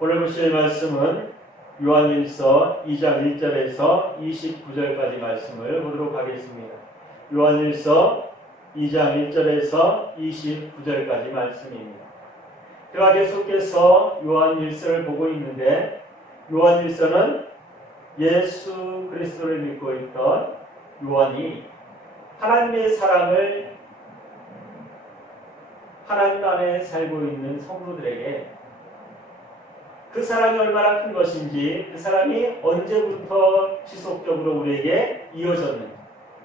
오늘 보실 말씀은 요한일서 2장 1절에서 29절까지 말씀을 보도록 하겠습니다. 요한일서 2장 1절에서 29절까지 말씀입니다. 제가 계속해서 요한일서를 보고 있는데, 요한일서는 예수 그리스도를 믿고 있던 요한이 하나님의 사랑을 하나님 안에 살고 있는 성도들에게 그 사랑이 얼마나 큰 것인지, 그 사랑이 언제부터 지속적으로 우리에게 이어졌는지,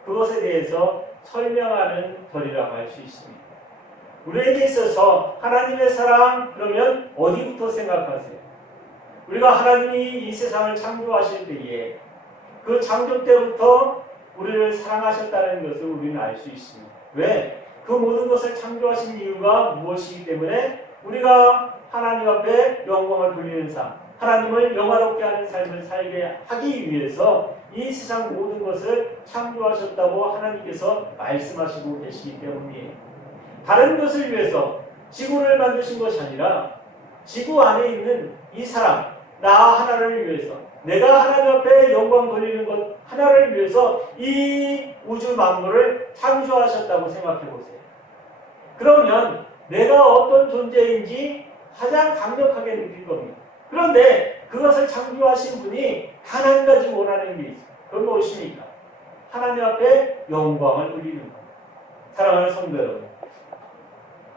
그것에 대해서 설명하는 절이라고 할 수 있습니다. 우리에게 있어서 하나님의 사랑, 그러면 어디부터 생각하세요? 우리가 하나님이 이 세상을 창조하실 때에 그 창조 때부터 우리를 사랑하셨다는 것을 우리는 알 수 있습니다. 왜? 그 모든 것을 창조하신 이유가 무엇이기 때문에 우리가 하나님 앞에 영광을 돌리는 삶, 하나님을 영화롭게 하는 삶을 살게 하기 위해서 이 세상 모든 것을 창조하셨다고 하나님께서 말씀하시고 계시기 때문이에요. 다른 것을 위해서 지구를 만드신 것이 아니라 지구 안에 있는 이 사람, 나 하나를 위해서, 내가 하나님 앞에 영광 돌리는 것 하나를 위해서 이 우주 만물을 창조하셨다고 생각해 보세요. 그러면 내가 어떤 존재인지 가장 강력하게 느낄 겁니다. 그런데 그것을 창조하신 분이 단 한 가지 원하는 게 있어요. 그건 무엇입니까? 하나님 앞에 영광을 돌리는 것. 사랑하는 성도 여러분,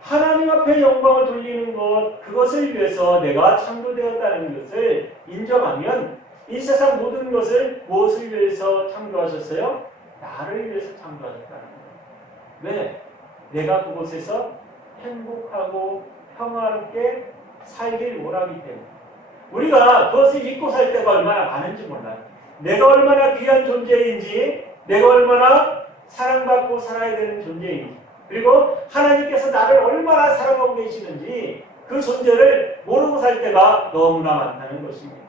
하나님 앞에 영광을 돌리는 것, 그것을 위해서 내가 창조되었다는 것을 인정하면 이 세상 모든 것을 무엇을 위해서 창조하셨어요? 나를 위해서 창조하셨다는 거예요. 왜? 내가 그곳에서 행복하고 평화롭게 살길 원하기 때문에. 우리가 그것을 잊고 살 때가 얼마나 많은지 몰라요. 내가 얼마나 귀한 존재인지, 내가 얼마나 사랑받고 살아야 되는 존재인지, 그리고 하나님께서 나를 얼마나 사랑하고 계시는지 그 존재를 모르고 살 때가 너무나 많다는 것입니다.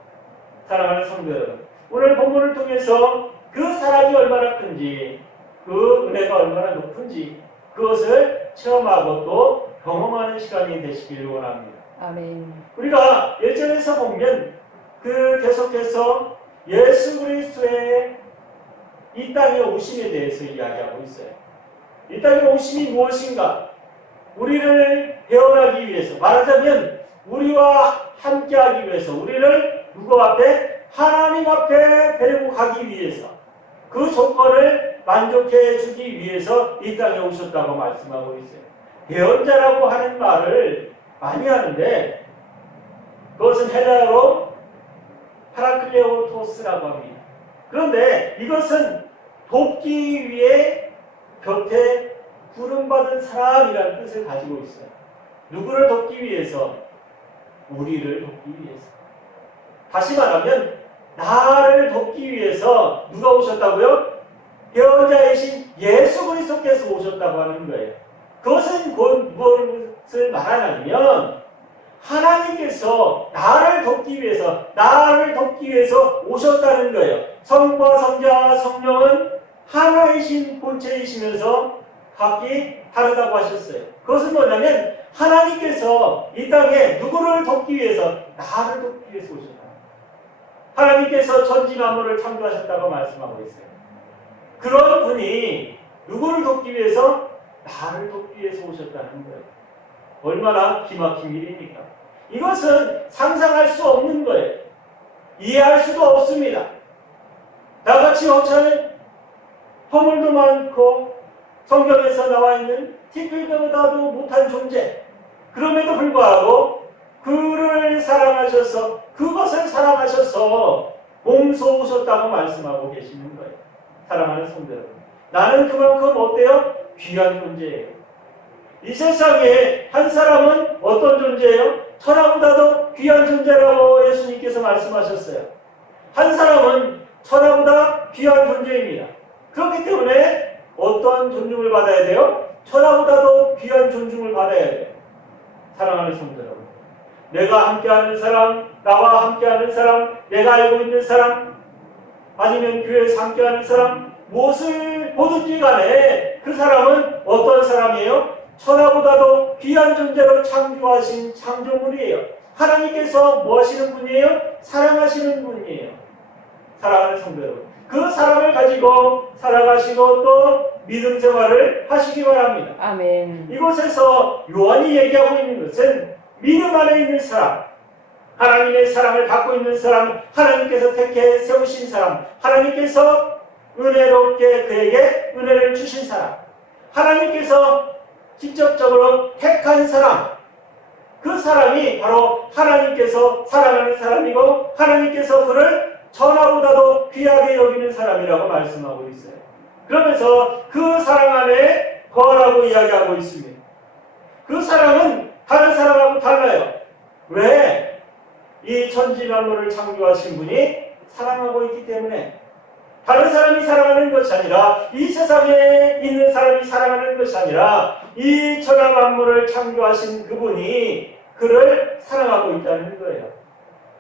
사랑하는 성도 여러분, 오늘 본문을 통해서 그 사랑이 얼마나 큰지, 그 은혜가 얼마나 높은지 그것을 체험하고 또 경험하는 시간이 되시길 원합니다. 아멘. 우리가 1절에서 보면 계속해서 예수 그리스도의 이 땅에 오심에 대해서 이야기하고 있어요. 이 땅에 오심이 무엇인가? 우리를 대언하기 위해서, 말하자면 우리와 함께하기 위해서, 우리를 누구 앞에? 하나님 앞에 데리고 가기 위해서, 그 조건을 만족해 주기 위해서 이 땅에 오셨다고 말씀하고 있어요. 대언자라고 하는 말을 많이 하는데 그것은 헬라어로 파라클레오토스라고 합니다. 그런데 이것은 돕기 위해 곁에 부름받은 사람이라는 뜻을 가지고 있어요. 누구를 돕기 위해서? 우리를 돕기 위해서. 다시 말하면 나를 돕기 위해서 누가 오셨다고요? 대언자이신 예수 그리스도께서 오셨다고 하는 거예요. 그것은 곧 무엇을 말하냐면 하나님께서 나를 돕기 위해서 오셨다는 거예요. 성과 성자와 성령은 하나이신 본체이시면서 각기 다르다고 하셨어요. 그것은 뭐냐면 하나님께서 이 땅에 누구를 돕기 위해서? 나를 돕기 위해서 오셨다. 하나님께서 천지 만물을 창조하셨다고 말씀하고 있어요. 그런 분이 누구를 돕기 위해서? 나를 돕기 위해서 오셨다는 거예요. 얼마나 기막힌 일입니까? 이것은 상상할 수 없는 거예요. 이해할 수도 없습니다. 나같이 어차피 허물도 많고 성경에서 나와 있는 티끌보다도 못한 존재, 그럼에도 불구하고 그를 사랑하셔서, 그것을 사랑하셔서 몸소 오셨다고 말씀하고 계시는 거예요. 사랑하는 성도 여러분, 나는 그만큼 어때요? 귀한 존재예요. 이 세상에 한 사람은 어떤 존재예요? 천하보다도 귀한 존재라고 예수님께서 말씀하셨어요. 한 사람은 천하보다 귀한 존재입니다. 그렇기 때문에 어떤 존중을 받아야 돼요? 천하보다도 귀한 존중을 받아야 돼요. 사랑하는 성도 여러분, 내가 함께하는 사람, 나와 함께하는 사람, 내가 알고 있는 사람, 아니면 교회에서 함께하는 사람, 무엇을 보든지 간에 그 사람은 어떤 사람이에요? 천하보다도 귀한 존재로 창조하신 창조물이에요. 하나님께서 뭐 하시는 분이에요? 사랑하시는 분이에요. 사랑하는 성도 여러분, 그 사랑을 가지고 살아가시고 또 믿음 생활을 하시기 바랍니다. 아멘. 이곳에서 요한이 얘기하고 있는 것은 믿음 안에 있는 사람, 하나님의 사랑을 받고 있는 사람, 하나님께서 택해 세우신 사람, 하나님께서 은혜롭게 그에게 은혜를 주신 사람, 하나님께서 직접적으로 택한 사람, 그 사람이 바로 하나님께서 사랑하는 사람이고 하나님께서 그를 천하보다도 귀하게 여기는 사람이라고 말씀하고 있어요. 그러면서 그 사랑 안에 거하라고 이야기하고 있습니다. 그 사랑은 다른 사람하고 달라요. 왜? 이 천지 만물을 창조하신 분이 사랑하고 있기 때문에, 다른 사람이 사랑하는 것이 아니라, 이 세상에 있는 사람이 사랑하는 것이 아니라, 이 천하 만물을 창조하신 그분이 그를 사랑하고 있다는 거예요.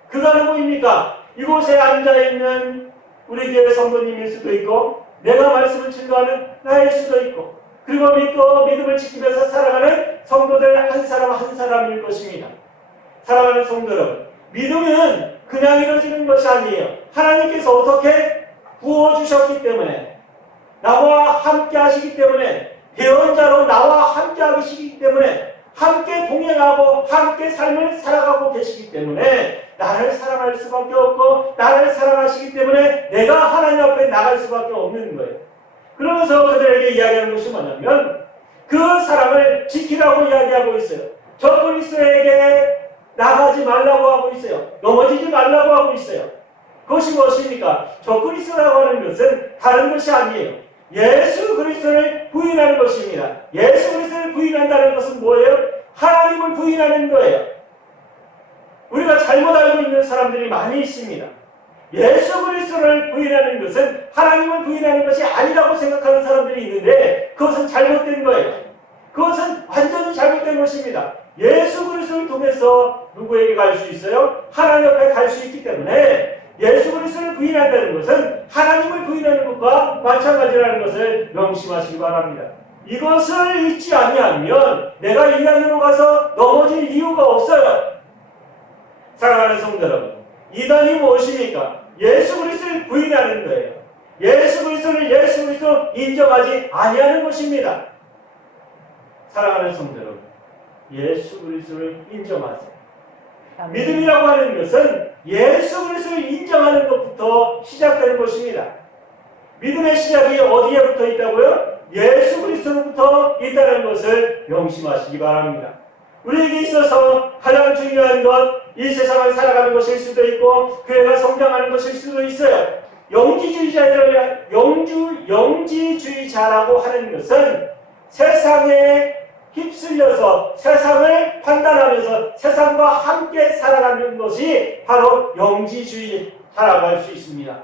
그가 누구입니까? 이곳에 앉아있는 우리 교회 성도님일 수도 있고, 내가 말씀을 증거하는 나일 수도 있고, 그리고 믿고 믿음을 지키면서 살아가는 성도들 한 사람 한 사람일 것입니다. 사랑하는 성도 여러분, 믿음은 그냥 이루어지는 것이 아니에요. 하나님께서 어떻게 부어주셨기 때문에, 나와 함께 하시기 때문에, 대언자로 나와 함께 하시기 때문에, 함께 동행하고 함께 삶을 살아가고 계시기 때문에 나를 사랑할 수밖에 없고, 나를 사랑하시기 때문에 내가 하나님 앞에 나갈 수밖에 없는 거예요. 그러면서 그들에게 이야기하는 것이 뭐냐면, 그 사랑을 지키라고 이야기하고 있어요. 저 그리스도에게 나가지 말라고 하고 있어요. 넘어지지 말라고 하고 있어요. 그것이 무엇입니까? 저 그리스도라고 하는 것은 다른 것이 아니에요. 예수 그리스도를 부인하는 것입니다. 예수 그리스도를 부인한다는 것은 뭐예요? 하나님을 부인하는 거예요. 우리가 잘못 알고 있는 사람들이 많이 있습니다. 예수 그리스도를 부인하는 것은 하나님을 부인하는 것이 아니라고 생각하는 사람들이 있는데, 그것은 잘못된 거예요. 그것은 완전히 잘못된 것입니다. 예수 그리스도를 통해서 누구에게 갈 수 있어요? 하나님 앞에 갈 수 있기 때문에, 예수 그리스도를 부인한다는 것은 하나님을 부인하는 것과 마찬가지라는 것을 명심하시기 바랍니다. 이것을 잊지 아니하면 내가 이단으로 가서 넘어질 이유가 없어요. 사랑하는 성도 여러분, 이단이 무엇입니까? 예수 그리스도를 부인하는 거예요. 예수 그리스도를 예수 그리스도 인정하지 아니하는 것입니다. 사랑하는 성도 여러분, 예수 그리스도를 인정하세요. 아멘. 믿음이라고 하는 것은 예수 그리스도를 인정하는 것부터 시작되는 것입니다. 믿음의 시작이 어디에 붙어 있다고요? 예수 그리스도로부터 있다는 것을 명심하시기 바랍니다. 우리에게 있어서 가장 중요한 것, 이 세상을 살아가는 것일 수도 있고 교회가 성장하는 것일 수도 있어요. 영지주의자라고 하는 것은 세상에 휩쓸려서 세상을 판단하면서 세상과 함께 살아가는 것이 바로 영지주의자라고 할 수 있습니다.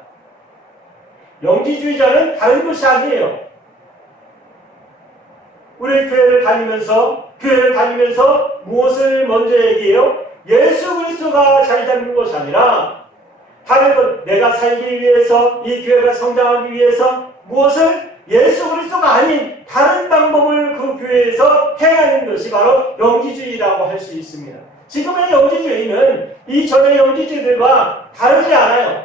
영지주의자는 다른 것이 아니에요. 우리 교회를 다니면서 무엇을 먼저 얘기해요? 예수 그리스도가 자리 잡는 것이 아니라 다른 것, 내가 살기 위해서, 이 교회가 성장하기 위해서 무엇을? 예수 그리스도가 아닌 다른 방법을 그 교회에서 행하는 것이 바로 영지주의라고 할 수 있습니다. 지금의 영지주의는 이전의 영지주의들과 다르지 않아요.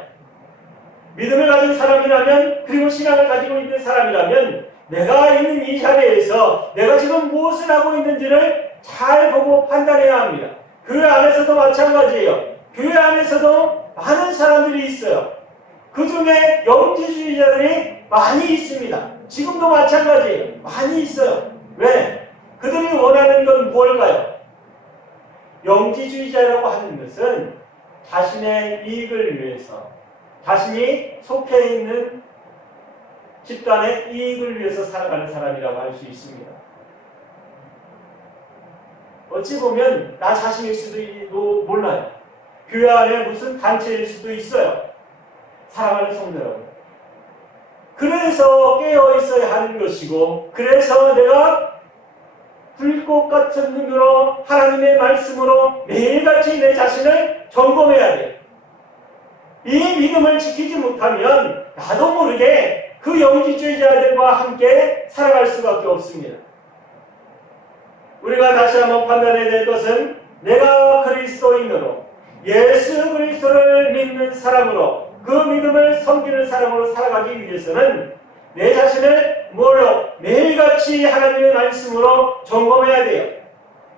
믿음을 가진 사람이라면, 그리고 신앙을 가지고 있는 사람이라면 내가 있는 이 자리에서 내가 지금 무엇을 하고 있는지를 잘 보고 판단해야 합니다. 교회 안에서도 마찬가지예요. 교회 안에서도 많은 사람들이 있어요. 그 중에 영지주의자들이 많이 있습니다. 지금도 마찬가지예요. 많이 있어요. 왜? 그들이 원하는 건 무엇일까요? 영지주의자라고 하는 것은 자신의 이익을 위해서, 자신이 속해 있는 집단의 이익을 위해서 살아가는 사람이라고 할 수 있습니다. 어찌 보면 나 자신일 수도 몰라요. 교회 안에 무슨 단체일 수도 있어요. 사랑하는 성도 여러분, 그래서 깨어 있어야 하는 것이고, 그래서 내가 불꽃 같은 눈으로 하나님의 말씀으로 매일같이 내 자신을 점검해야 돼요. 이 믿음을 지키지 못하면 나도 모르게 그 영지주의자들과 함께 살아갈 수밖에 없습니다. 우리가 다시 한번 판단해야 될 것은 내가 그리스도인으로 예수 그리스도를 믿는 사람으로 그 믿음을 섬기는 사람으로 살아가기 위해서는 내 자신을 뭘로 매일같이 하나님의 말씀으로 점검해야 돼요.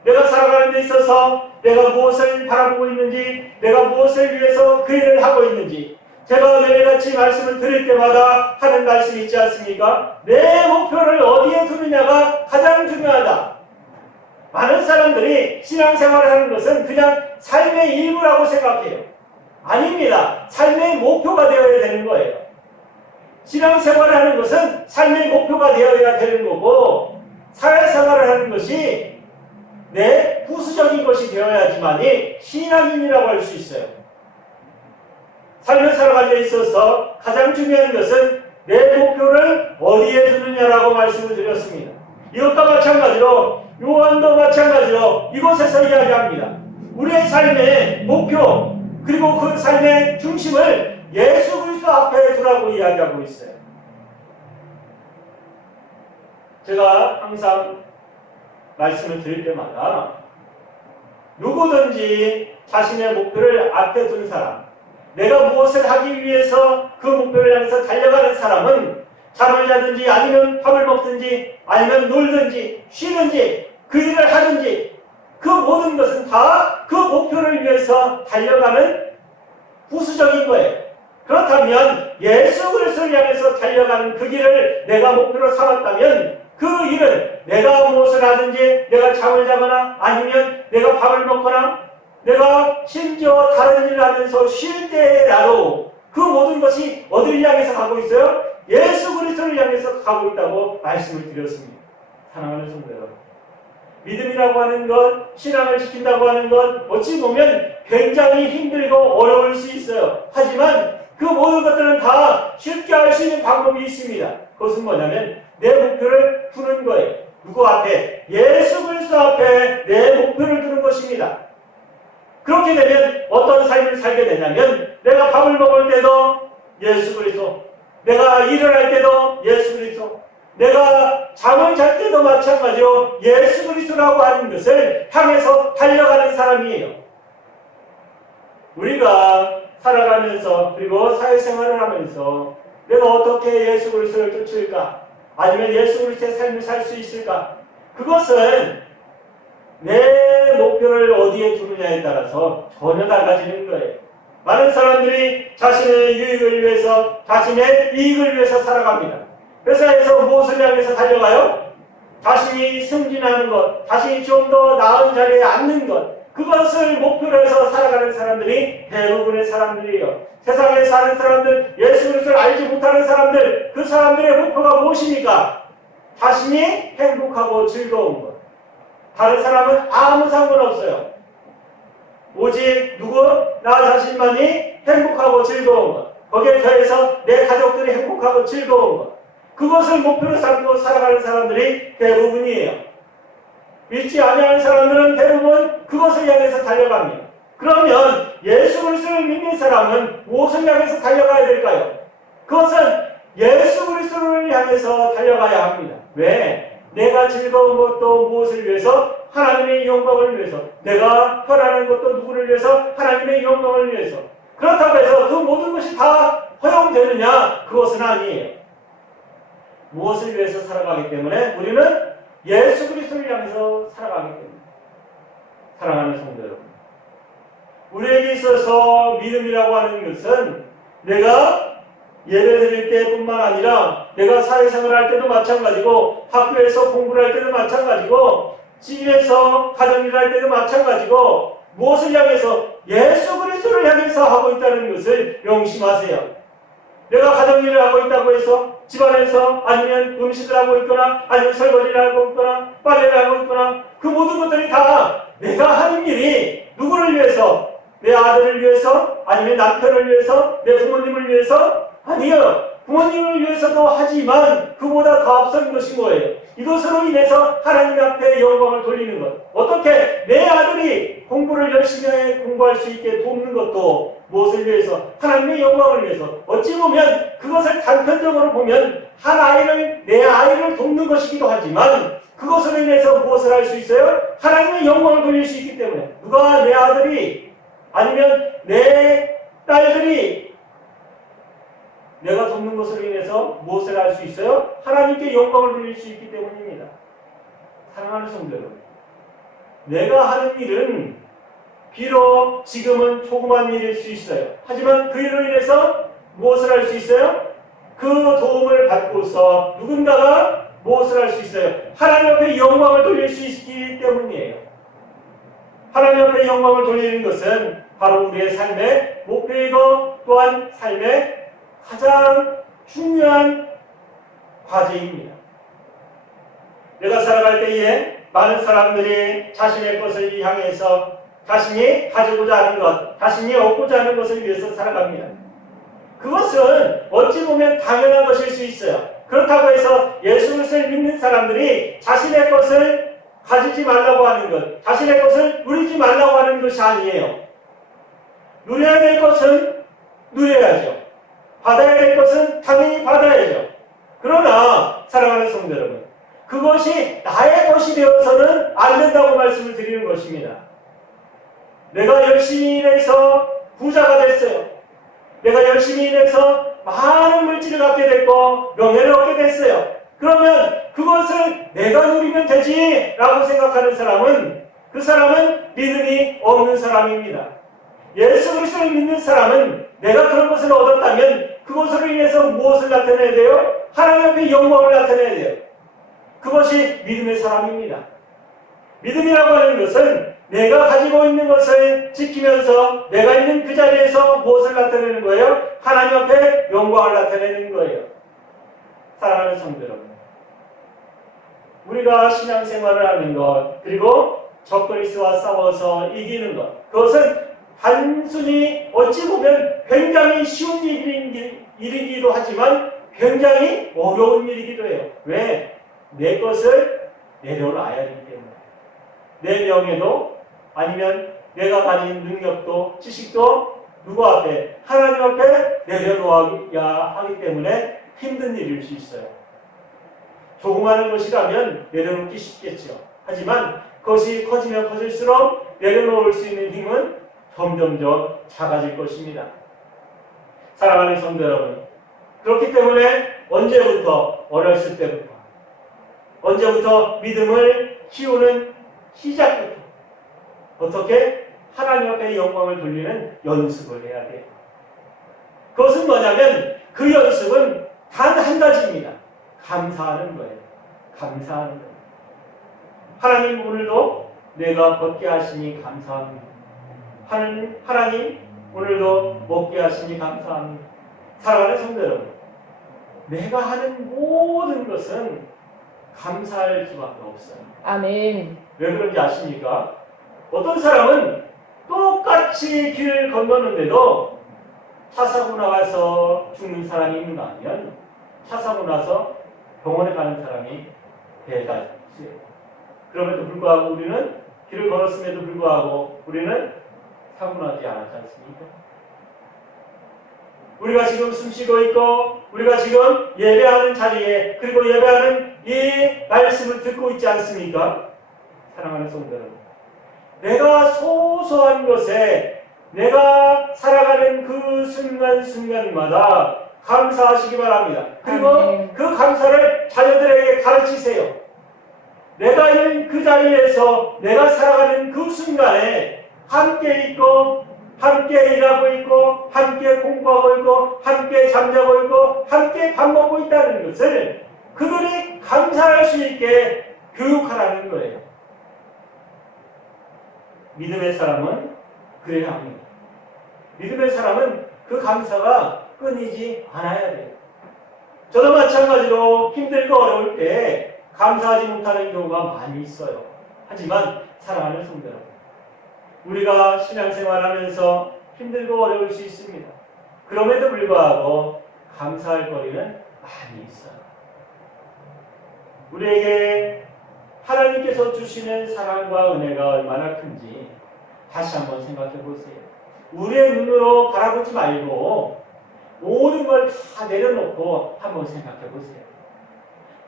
내가 살아가는 데 있어서 내가 무엇을 바라보고 있는지, 내가 무엇을 위해서 그 일을 하고 있는지, 제가 매일같이 말씀을 들을 때마다 하는 말씀이 있지 않습니까? 내 목표를 어디에 두느냐가 가장 중요하다. 많은 사람들이 신앙생활을 하는 것은 그냥 삶의 일부라고 생각해요. 아닙니다. 삶의 목표가 되어야 되는 거예요. 신앙생활을 하는 것은 삶의 목표가 되어야 되는 거고, 사회생활을 하는 것이 내 부수적인 것이 되어야지만이 신앙인이라고 할 수 있어요. 삶을 살아가는 데 있어서 가장 중요한 것은 내 목표를 어디에 두느냐라고 말씀을 드렸습니다. 이것과 마찬가지로 요한도 마찬가지로 이곳에서 이야기합니다. 우리의 삶의 목표 그리고 그 삶의 중심을 예수 그리스도 앞에 두라고 이야기하고 있어요. 제가 항상 말씀을 드릴 때마다 누구든지 자신의 목표를 앞에 둔 사람, 내가 무엇을 하기 위해서 그 목표를 향해서 달려가는 사람은 잠을 자든지 아니면 밥을 먹든지 아니면 놀든지 쉬든지 그 일을 하든지 그 모든 것은 다 그 목표를 위해서 달려가는 부수적인 거예요. 그렇다면 예수 그리스도를 향해서 달려가는 그 길을 내가 목표로 삼았다면 그 일은 내가 무엇을 하든지 내가 잠을 자거나 아니면 내가 밥을 먹거나 내가 심지어 다른 일을 하면서 쉴 때라도 그 모든 것이 어디를 향해서 가고 있어요? 예수 그리스도를 향해서 가고 있다고 말씀을 드렸습니다. 사랑하는 성도 여러분, 믿음이라고 하는 것, 신앙을 지킨다고 하는 것 어찌 보면 굉장히 힘들고 어려울 수 있어요. 하지만 그 모든 것들은 다 쉽게 할 수 있는 방법이 있습니다. 그것은 뭐냐면 내 목표를 두는 거예요. 누구 앞에? 예수 그리스도 앞에 내 목표를 두는 것입니다. 그렇게 되면 어떤 삶을 살게 되냐면 내가 밥을 먹을 때도 예수 그리스도, 내가 일을 할 때도 예수 그리스도, 내가 잠을 잘 때도 마찬가지로 예수 그리스도라고 하는 것을 향해서 달려가는 사람이에요. 우리가 살아가면서 그리고 사회생활을 하면서 내가 어떻게 예수 그리스도를 쫓을까? 아니면 예수 그리스도의 삶을 살 수 있을까? 그것은 내 목표를 어디에 두느냐에 따라서 전혀 달라지는 거예요. 많은 사람들이 자신의 유익을 위해서, 자신의 이익을 위해서 살아갑니다. 회사에서 무엇을 향해서 달려가요? 자신이 승진하는 것, 자신이 좀 더 나은 자리에 앉는 것, 그것을 목표로 해서 살아가는 사람들이 대부분의 사람들이에요. 세상에 사는 사람들, 예수 그리스도를 알지 못하는 사람들, 그 사람들의 목표가 무엇입니까? 자신이 행복하고 즐거운 것. 다른 사람은 아무 상관없어요. 오직 누구? 나 자신만이 행복하고 즐거운 것. 거기에 더해서 내 가족들이 행복하고 즐거운 것. 그것을 목표로 삼고 살아가는 사람들이 대부분이에요. 믿지 아니하는 사람들은 대부분 그것을 향해서 달려갑니다. 그러면 예수 그리스도를 믿는 사람은 무엇을 향해서 달려가야 될까요? 그것은 예수 그리스도를 향해서 달려가야 합니다. 왜? 내가 즐거운 것도 무엇을 위해서? 하나님의 영광을 위해서. 내가 편안한 것도 누구를 위해서? 하나님의 영광을 위해서. 그렇다고 해서 그 모든 것이 다 허용되느냐? 그것은 아니에요. 무엇을 위해서 살아가기 때문에? 우리는 예수 그리스도를 향해서 살아가기 때문에. 사랑하는 성도 여러분, 우리에게 있어서 믿음이라고 하는 것은 내가 예배 드릴 때뿐만 아니라 내가 사회생활 할 때도 마찬가지고 학교에서 공부를 할 때도 마찬가지고 집에서 가정일을 할 때도 마찬가지고 무엇을 향해서? 예수 그리스도를 향해서 하고 있다는 것을 명심하세요. 내가 가정일을 하고 있다고 해서 집안에서 아니면 음식을 하고 있거나 아니면 설거지를 하고 있거나 빨래를 하고 있거나 그 모든 것들이 다 내가 하는 일이 누구를 위해서? 내 아들을 위해서? 아니면 남편을 위해서? 내 부모님을 위해서? 아니요. 부모님을 위해서도 하지만 그보다 더 앞선 것이 뭐예요? 이것으로 인해서 하나님 앞에 영광을 돌리는 것. 어떻게 내 아들이 공부를 열심히 공부할 수 있게 돕는 것도 무엇을 위해서? 하나님의 영광을 위해서. 어찌 보면 그것을 단편적으로 보면 한 아이를, 내 아이를 돕는 것이기도 하지만 그것으로 인해서 무엇을 할 수 있어요? 하나님의 영광을 돌릴 수 있기 때문에. 누가 내 아들이 아니면 내 딸들이 내가 돕는 것으로 인해서 무엇을 할 수 있어요? 하나님께 영광을 돌릴 수 있기 때문입니다. 사랑하는 성도 여러분, 내가 하는 일은 비록 지금은 조그만 일일 수 있어요. 하지만 그 일로 인해서 무엇을 할 수 있어요? 그 도움을 받고서 누군가가 무엇을 할 수 있어요? 하나님 앞에 영광을 돌릴 수 있기 때문이에요. 하나님 앞에 영광을 돌리는 것은 바로 우리의 삶의 목표이고 또한 삶의 가장 중요한 과제입니다. 내가 살아갈 때에 많은 사람들이 자신의 것을 향해서 자신이 가지고자 하는 것, 자신이 얻고자 하는 것을 위해서 살아갑니다. 그것은 어찌 보면 당연한 것일 수 있어요. 그렇다고 해서 예수 그리스도를 믿는 사람들이 자신의 것을 가지지 말라고 하는 것, 자신의 것을 누리지 말라고 하는 것이 아니에요. 누려야 될 것은 누려야죠. 받아야 될 것은 당연히 받아야죠. 그러나 사랑하는 성도 여러분, 그것이 나의 것이 되어서는 안 된다고 말씀을 드리는 것입니다. 내가 열심히 일해서 부자가 됐어요. 내가 열심히 일해서 많은 물질을 갖게 됐고 명예를 얻게 됐어요. 그러면 그것을 내가 누리면 되지 라고 생각하는 사람은 그 사람은 믿음이 없는 사람입니다. 예수 그리스도를 믿는 사람은 내가 그런 것을 얻었다면 그것으로 인해서 무엇을 나타내야 돼요? 하나님 앞에 영광을 나타내야 돼요. 그것이 믿음의 사람입니다. 믿음이라고 하는 것은 내가 가지고 있는 것을 지키면서 내가 있는 그 자리에서 무엇을 나타내는 거예요? 하나님 앞에 영광을 나타내는 거예요. 사랑하는 성도 여러분, 우리가 신앙생활을 하는 것, 그리고 적그리스도와 싸워서 이기는 것, 그것은 단순히 어찌 보면 굉장히 쉬운 일이기도 하지만 굉장히 어려운 일이기도 해요. 왜? 내 것을 내려놔야 하기 때문에. 내 명예도 아니면 내가 가진 능력도 지식도 누구 앞에? 하나님 앞에 내려놓아야 하기 때문에 힘든 일일 수 있어요. 조그마한 것이라면 내려놓기 쉽겠죠. 하지만 그것이 커지면 커질수록 내려놓을 수 있는 힘은 점점점 작아질 것입니다. 사랑하는 성도 여러분, 그렇기 때문에 언제부터? 어렸을 때부터, 언제부터? 믿음을 키우는 시작부터 어떻게? 하나님 앞에 영광을 돌리는 연습을 해야 돼요. 그것은 뭐냐면 그 연습은 단 한 가지입니다. 감사하는 거예요. 감사하는 거예요. 하나님, 오늘도 내가 걷게 하시니 감사합니다. 하나님, 오늘도 먹게 하시니 감사합니다. 사랑하는 성도 여러분, 내가 하는 모든 것은 감사할 수밖에 없어요. 아멘. 왜 그런지 아십니까? 어떤 사람은 똑같이 길을 건너는데도 차 사고 나가서 죽는 사람이 있는가 하면 차 사고 나서 병원에 가는 사람이 대다수예요. 그럼에도 불구하고 우리는 길을 걸었음에도 불구하고 우리는 사고 나지 않았지 않습니까? 우리가 지금 숨쉬고 있고 우리가 지금 예배하는 자리에 그리고 예배하는 이 말씀을 듣고 있지 않습니까? 사랑하는 성도 여러분, 내가 소소한 것에 내가 살아가는 그 순간순간마다 감사하시기 바랍니다. 그리고 그 감사를 자녀들에게 가르치세요. 내가 있는 그 자리에서 내가 살아가는 그 순간에 함께 있고 함께 일하고 있고 함께 공부하고 있고 함께 잠자고 있고 함께 밥 먹고 있다는 것을 그들이 감사할 수 있게 교육하라는 거예요. 믿음의 사람은 그래야 합니다. 믿음의 사람은 그 감사가 끊이지 않아야 돼요. 저도 마찬가지로 힘들고 어려울 때 감사하지 못하는 경우가 많이 있어요. 하지만 사랑하는 성도 여러분, 우리가 신앙생활하면서 힘들고 어려울 수 있습니다. 그럼에도 불구하고 감사할 거리는 많이 있어요. 우리에게 하나님께서 주시는 사랑과 은혜가 얼마나 큰지 다시 한번 생각해 보세요. 우리의 눈으로 바라보지 말고 모든 걸 다 내려놓고 한번 생각해 보세요.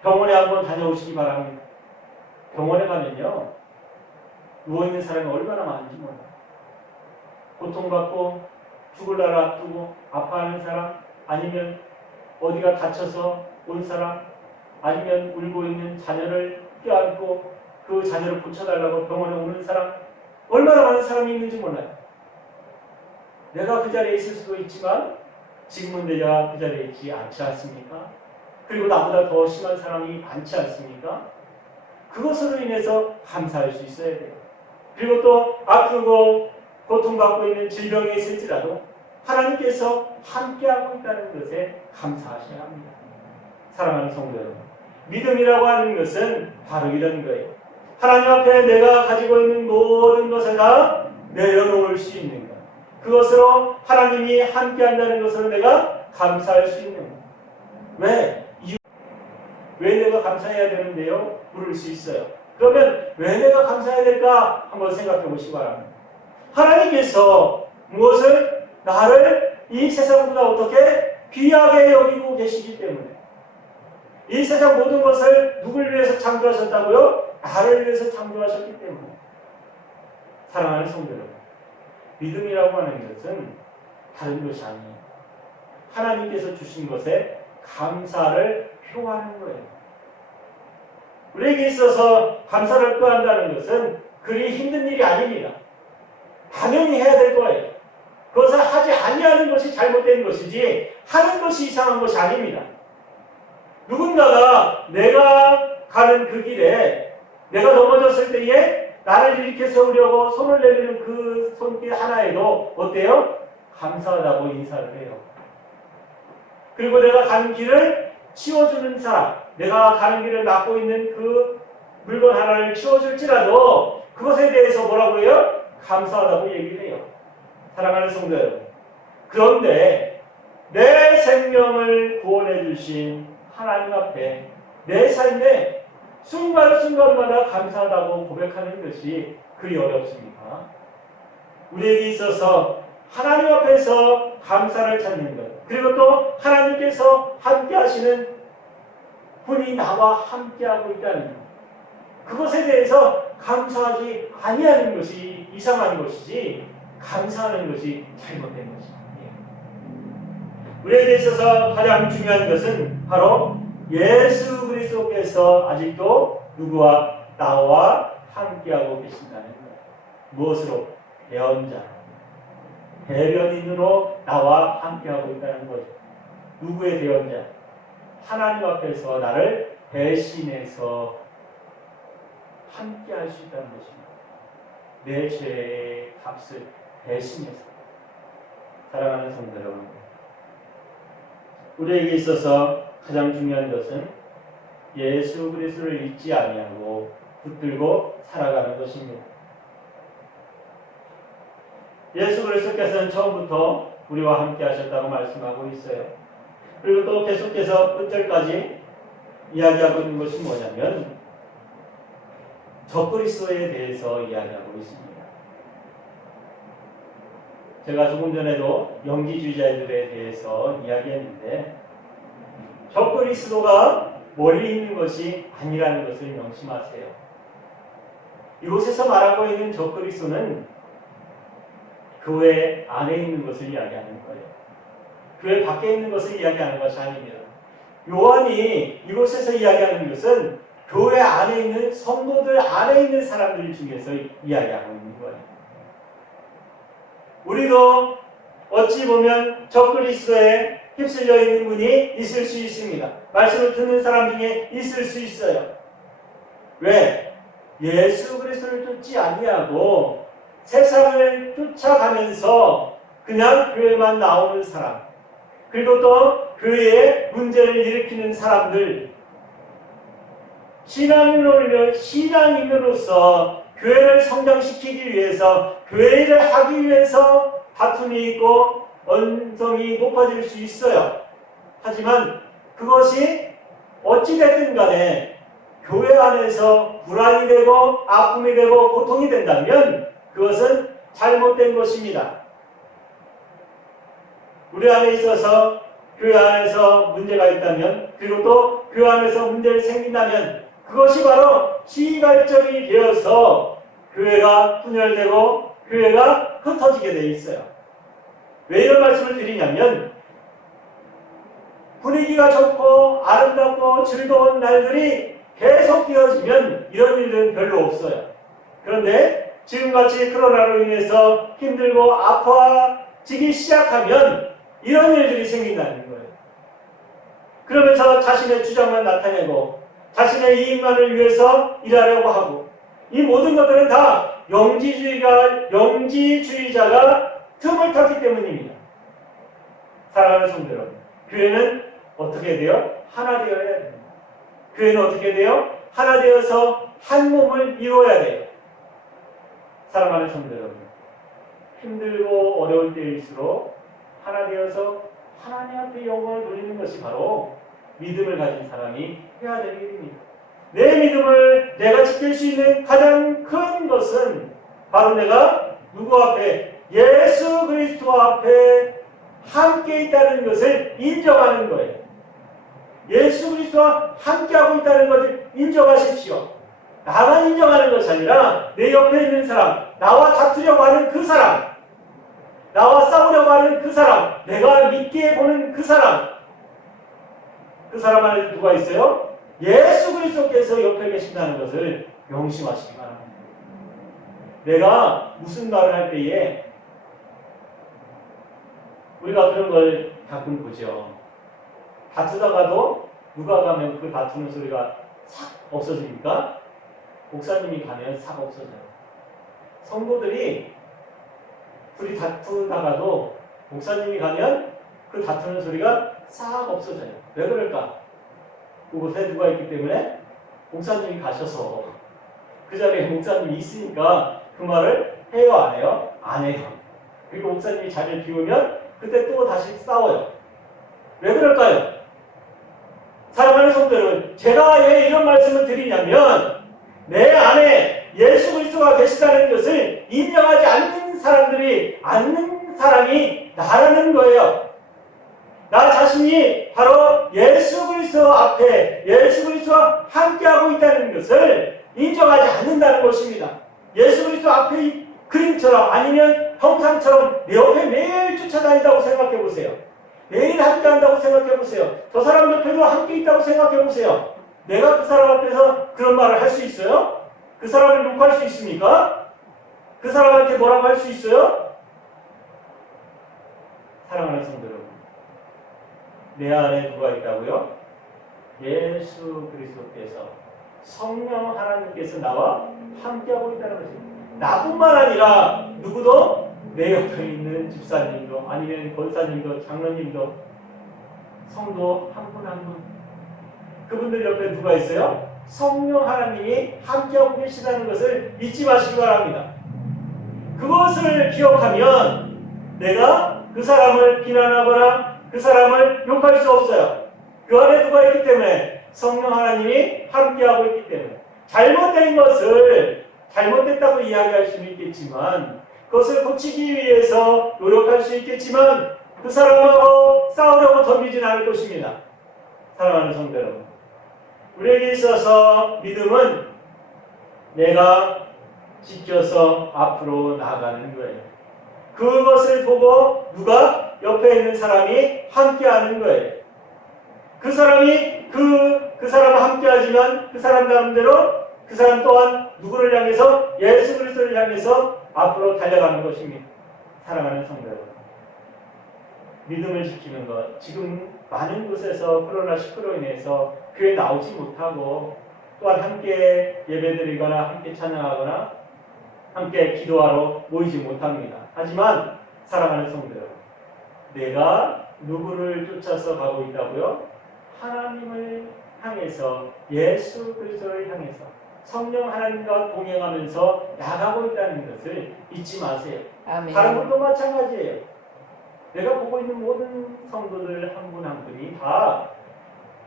병원에 한번 다녀오시기 바랍니다. 병원에 가면요, 누워있는 사람이 얼마나 많은지 몰라요. 고통받고 죽을 날 앞두고 아파하는 사람, 아니면 어디가 다쳐서 온 사람, 아니면 울고 있는 자녀를 껴안고 그 자녀를 고쳐달라고 병원에 오는 사람, 얼마나 많은 사람이 있는지 몰라요. 내가 그 자리에 있을 수도 있지만 지금은 내가 그 자리에 있지 않지 않습니까? 그리고 나보다 더 심한 사람이 많지 않습니까? 그것으로 인해서 감사할 수 있어야 돼요. 그리고 또 아프고 고통받고 있는 질병이 있을지라도 하나님께서 함께하고 있다는 것에 감사하셔야 합니다. 사랑하는 성도 여러분, 믿음이라고 하는 것은 바로 이런 거예요. 하나님 앞에 내가 가지고 있는 모든 것을 다 내려놓을 수 있는 것, 그것으로 하나님이 함께한다는 것으로 내가 감사할 수 있는 것. 왜 내가 감사해야 되는데요? 물을 수 있어요. 그러면 왜 내가 감사해야 될까? 한번 생각해 보시기 바랍니다. 하나님께서 무엇을? 나를 이 세상보다 어떻게? 귀하게 여기고 계시기 때문에. 이 세상 모든 것을 누굴 위해서 창조하셨다고요? 나를 위해서 창조하셨기 때문에. 사랑하는 성도 여러분, 믿음이라고 하는 것은 다른 것이 아니에요. 하나님께서 주신 것에 감사를 표하는 거예요. 우리에게 있어서 감사를 표한다는 것은 그리 힘든 일이 아닙니다. 당연히 해야 될 거예요. 그것을 하지 아니하는 것이 잘못된 것이지 하는 것이 이상한 것이 아닙니다. 누군가가 내가 가는 그 길에 내가 넘어졌을 때에 나를 일으켜 세우려고 손을 내리는 그 손길 하나에도 어때요? 감사하다고 인사를 해요. 그리고 내가 가는 길을 치워주는 사람, 내가 가는 길을 막고 있는 그 물건 하나를 치워줄지라도 그것에 대해서 뭐라고 해요? 감사하다고 얘기를 해요. 사랑하는 성도 여러분, 그런데 내 생명을 구원해 주신 하나님 앞에 내 삶에 순간순간마다 감사하다고 고백하는 것이 그리 어렵습니까? 우리에게 있어서 하나님 앞에서 감사를 찾는 것, 그리고 또 하나님께서 함께 하시는 분이 나와 함께하고 있다는 것, 그것에 대해서 감사하지 아니하는 것이 이상한 것이지 감사하는 것이 잘못된 것이 아니에요. 우리에게 있어서 가장 중요한 것은 바로 예수 그리스도께서 아직도 누구와 나와 함께하고 계신다는 것. 무엇으로? 대언자, 대변인으로 나와 함께하고 있다는 거죠. 누구의 대언자? 하나님 앞에서 나를 대신해서 함께할 수 있다는 것입니다. 내 죄의 값을 대신해서. 사랑하는 성도 여러분, 우리에게 있어서 가장 중요한 것은 예수 그리스도를 잊지 아니하고 붙들고 살아가는 것입니다. 예수 그리스도께서는 처음부터 우리와 함께 하셨다고 말씀하고 있어요. 그리고 또 계속해서 끝절까지 이야기하고 있는 것이 뭐냐면 적그리스도에 대해서 이야기하고 있습니다. 제가 조금 전에도 영지주의자들에 대해서 이야기했는데 적그리스도가 멀리 있는 것이 아니라는 것을 명심하세요. 이곳에서 말하고 있는 적그리스도는 교회 안에 있는 것을 이야기하는 거예요. 교회 밖에 있는 것을 이야기하는 것이 아닙니다. 요한이 이곳에서 이야기하는 것은 교회 안에 있는 성도들 안에 있는 사람들 중에서 이야기하고 있는 거예요. 우리도 어찌 보면 적그리스도에 휩쓸려 있는 분이 있을 수 있습니다. 말씀을 듣는 사람 중에 있을 수 있어요. 왜? 예수 그리스도를 쫓지 아니하고 세상을 쫓아가면서 그냥 교회만 나오는 사람, 그리고 또 교회에 문제를 일으키는 사람들, 신앙인으로서 교회를 성장시키기 위해서, 교회를 하기 위해서 다툼이 있고 언성이 높아질 수 있어요. 하지만 그것이 어찌됐든 간에 교회 안에서 불안이 되고 아픔이 되고 고통이 된다면 그것은 잘못된 것입니다. 우리 안에 있어서 교회 안에서 문제가 있다면, 그리고 또 교회 안에서 문제를 생긴다면 그것이 바로 시발점이 되어서 교회가 분열되고 교회가 흩어지게 돼 있어요. 왜 이런 말씀을 드리냐면 분위기가 좋고 아름답고 즐거운 날들이 계속 되어지면 이런 일은 별로 없어요. 그런데 지금같이 코로나로 인해서 힘들고 아파지기 시작하면 이런 일들이 생긴다는 거예요. 그러면서 자신의 주장만 나타내고 자신의 이익만을 위해서 일하려고 하고 이 모든 것들은 다 영지주의자가 틈을 탔기 때문입니다. 사랑하는 성도 여러분, 교회는 어떻게 돼요? 하나 되어야 됩니다. 교회는 어떻게 돼요? 하나 되어서 한 몸을 이루어야 돼요. 사랑하는 성도 여러분, 힘들고 어려울 때일수록 하나 되어서 하나님 앞에 영광을 돌리는 것이 바로 믿음을 가진 사람이 해야 될 일입니다. 내 믿음을 내가 지킬 수 있는 가장 큰 것은 바로 내가 누구 앞에? 예수 그리스도 앞에 함께 있다는 것을 인정하는 거예요. 예수 그리스도와 함께하고 있다는 것을 인정하십시오. 나만 인정하는 것이 아니라 내 옆에 있는 사람, 나와 다투려고 하는 그 사람, 나와 싸우려고 하는 그 사람, 내가 믿게 보는 그 사람, 그 사람 안에 누가 있어요? 예수 그리스도께서 옆에 계신다는 것을 명심하시기 바랍니다. 내가 무슨 말을 할 때에 우리가 그런 걸 가끔 보죠. 다투다가도 누가 가면 그 다투는 소리가 싹 없어집니까? 목사님이 가면 싹 없어져요. 성도들이 둘이 다투다가도 목사님이 가면 그 다투는 소리가 싹 없어져요. 왜 그럴까? 그곳에 누가 있기 때문에 목사님이 가셔서 그 자리에 목사님이 있으니까 그 말을 해요, 안 해요? 안 해요. 그리고 목사님이 자리를 비우면 그때 또 다시 싸워요. 왜 그럴까요? 사랑하는 성도 여러분, 제가 왜 이런 말씀을 드리냐면 내 안에 예수 그리스도가 계시다는 것을 인정하지 않는 사람이 나라는 거예요. 나 자신이 바로 예수 그리스도 앞에 예수 그리스도와 함께하고 있다는 것을 인정하지 않는다는 것입니다. 예수 그리스도 앞에 그림처럼 아니면 형상처럼 내 옆에 매일 쫓아다닌다고 생각해 보세요. 매일 함께한다고 생각해 보세요. 저 사람 옆에도 함께 있다고 생각해 보세요. 내가 그 사람 앞에서 그런 말을 할 수 있어요? 그 사람을 욕할 수 있습니까? 그 사람한테 뭐라고 할 수 있어요? 사랑하는 성도 여러분, 내 안에 누가 있다고요? 예수 그리스도께서, 성령 하나님께서 나와 함께하고 있다는 것입니다. 나뿐만 아니라 누구도 내 옆에 있는 집사님도 아니면 권사님도 장로님도 성도 한 분 한 분, 그분들 옆에 누가 있어요? 성령 하나님이 함께하고 계시다는 것을 잊지 마시기 바랍니다. 그것을 기억하면 내가 그 사람을 비난하거나 그 사람을 욕할 수 없어요. 그 안에 누가 있기 때문에, 성령 하나님이 함께하고 있기 때문에. 잘못된 것을 잘못됐다고 이야기할 수는 있겠지만, 그것을 고치기 위해서 노력할 수 있겠지만 그 사람하고 싸우려고 덤비진 않을 것입니다. 사랑하는 성도 여러분, 우리에게 있어서 믿음은 내가 지켜서 앞으로 나아가는 거예요. 그것을 보고 누가 옆에 있는 사람이 함께하는 거예요. 그 사람이 그 사람과 함께하지만 그 사람 나름대로 그 사람 또한 누구를 향해서? 예수 그리스도를 향해서 앞으로 달려가는 것입니다. 사랑하는 성도 여러분, 믿음을 지키는 것, 지금 많은 곳에서 코로나19로 인해서 교회 나오지 못하고 또한 함께 예배드리거나 함께 찬양하거나 함께 기도하러 모이지 못합니다. 하지만 사랑하는 성도 여러분, 내가 누구를 쫓아서 가고 있다고요? 하나님을 향해서, 예수 그리스도를 향해서 성령 하나님과 동행하면서 나가고 있다는 것을 잊지 마세요. 아멘. 다른 것도 마찬가지예요. 내가 보고 있는 모든 성도들 한 분 한 분이 다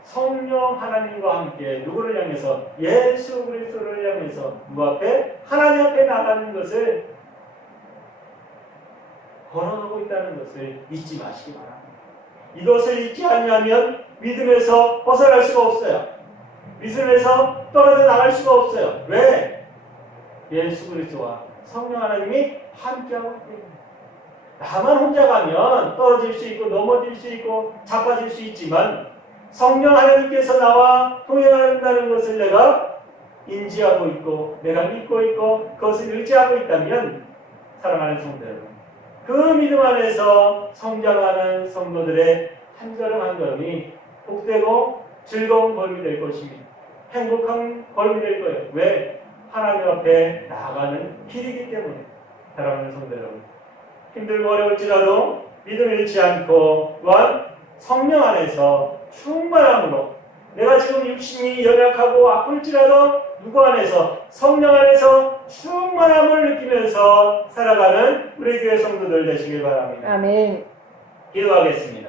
성령 하나님과 함께 누구를 향해서? 예수 그리스도를 향해서 누구 앞에? 하나님 앞에 나가는 것을 걸어가고 있다는 것을 잊지 마시기 바랍니다. 이것을 잊지 않으면 믿음에서 벗어날 수가 없어요. 믿음에서 떨어져 나갈 수가 없어요. 왜? 예수 그리스도와 성령 하나님이 함께하고 있기 때문에. 나만 혼자 가면 떨어질 수 있고 넘어질 수 있고 자빠질 수 있지만 성령 하나님께서 나와 동행한다는 것을 내가 인지하고 있고 내가 믿고 있고 그것을 의지하고 있다면 사랑하는 성도 여러분, 그 믿음 안에서 성장하는 성도들의 한 걸음 한 걸음이 복되고 즐거운 걸음이 될 것입니다. 행복한 걸음이 될 거예요. 왜? 하나님 앞에 나아가는 길이기 때문에. 사랑하는 성도 여러분, 힘들고 어려울지라도 믿음 잃지 않고 또한 성령 안에서 충만함으로 내가 지금 육신이 연약하고 아플지라도 누구 안에서 성령 안에서 충만함을 느끼면서 살아가는 우리 교회 성도들 되시길 바랍니다. 아멘. 기도하겠습니다.